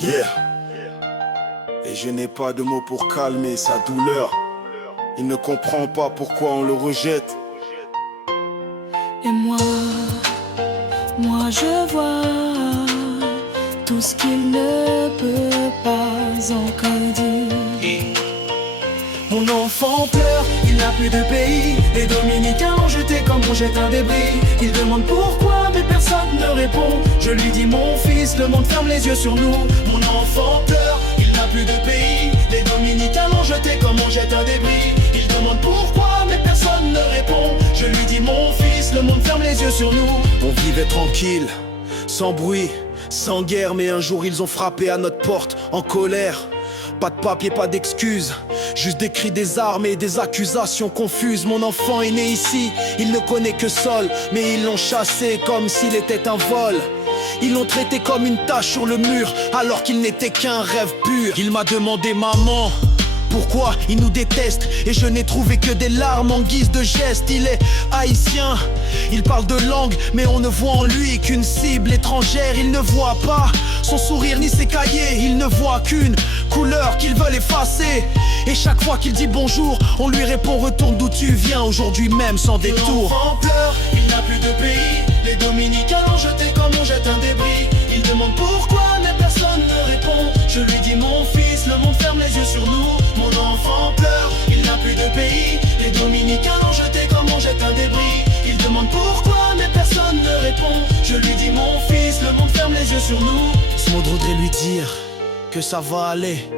Yeah. Et je n'ai pas de mots pour calmer sa douleur. Il ne comprend pas pourquoi on le rejette. Et moi je vois tout ce qu'il ne peut pas encore dire. Mon enfant pleure, il n'a plus de pays. Les Dominicains l'ont jeté comme on jette un débris. Il demande pourquoi mais personne ne répond. Je lui dis mon fils, le monde ferme les yeux sur nous. Mon enfant pleure, il n'a plus de pays. Les Dominicains l'ont jeté comme on jette un débris. Il demande pourquoi mais personne ne répond. Je lui dis mon fils, le monde ferme les yeux sur nous. On vivait tranquille, sans bruit, sans guerre. Mais un jour ils ont frappé à notre porte, en colère. Pas de papier, pas d'excuses, juste des cris, des armes et des accusations confuses. Mon enfant est né ici, il ne connaît que Sol, mais ils l'ont chassé comme s'il était un vol. Ils l'ont traité comme une tache sur le mur, alors qu'il n'était qu'un rêve pur. Il m'a demandé maman, pourquoi il nous déteste, et je n'ai trouvé que des larmes en guise de geste. Il est haïtien, il parle de langue, mais on ne voit en lui qu'une cible étrangère. Il ne voit pas son sourire ni ses cahiers, il ne voit qu'une couleur qu'ils veulent effacer. Et chaque fois qu'il dit bonjour, on lui répond retourne d'où tu viens, aujourd'hui même sans détour. L'enfant pleure, il n'a plus de pays. Les Dominicains l'ont jeté comme on jette un débris. Il demande pourquoi mais personne ne répond. Je lui dis mon fils, le monde ferme les yeux sur nous. Mon enfant pleure, il n'a plus de pays. Les Dominicains l'ont jeté comme on jette un débris. Il demande pourquoi mais personne ne répond. Je lui dis mon fils, le monde ferme les yeux sur nous. Ce mot voudrait lui dire que ça va aller,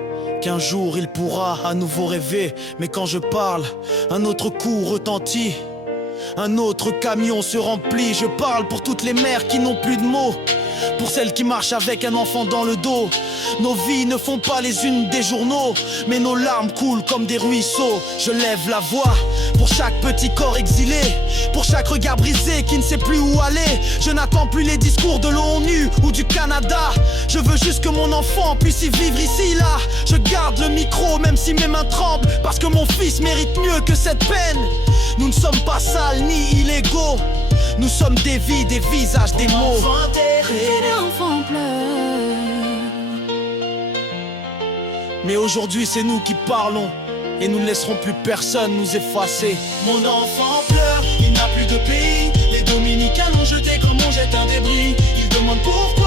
qu'un jour il pourra à nouveau rêver. Mais quand je parle, un autre coup retentit, un autre camion se remplit. Je parle pour toutes les mères qui n'ont plus de mots, pour celles qui marchent avec un enfant dans le dos. Nos vies ne font pas les unes des journaux, mais nos larmes coulent comme des ruisseaux. Je lève la voix pour chaque petit corps exilé, pour chaque regard brisé qui ne sait plus où aller. Je n'attends plus les discours de l'ONU ou du Canada. Je veux juste que mon enfant puisse y vivre ici, là. Je garde le micro même si mes mains tremblent, parce que mon fils mérite mieux que cette peine. Nous ne sommes pas sales ni illégaux, nous sommes des vies, des visages, des mots. L'enfant pleure, Mais aujourd'hui c'est nous qui parlons, et nous ne laisserons plus personne nous effacer. Mon enfant pleure, il n'a plus de pays. Les Dominicains l'ont jeté comme on jette un débris. Il demande pourquoi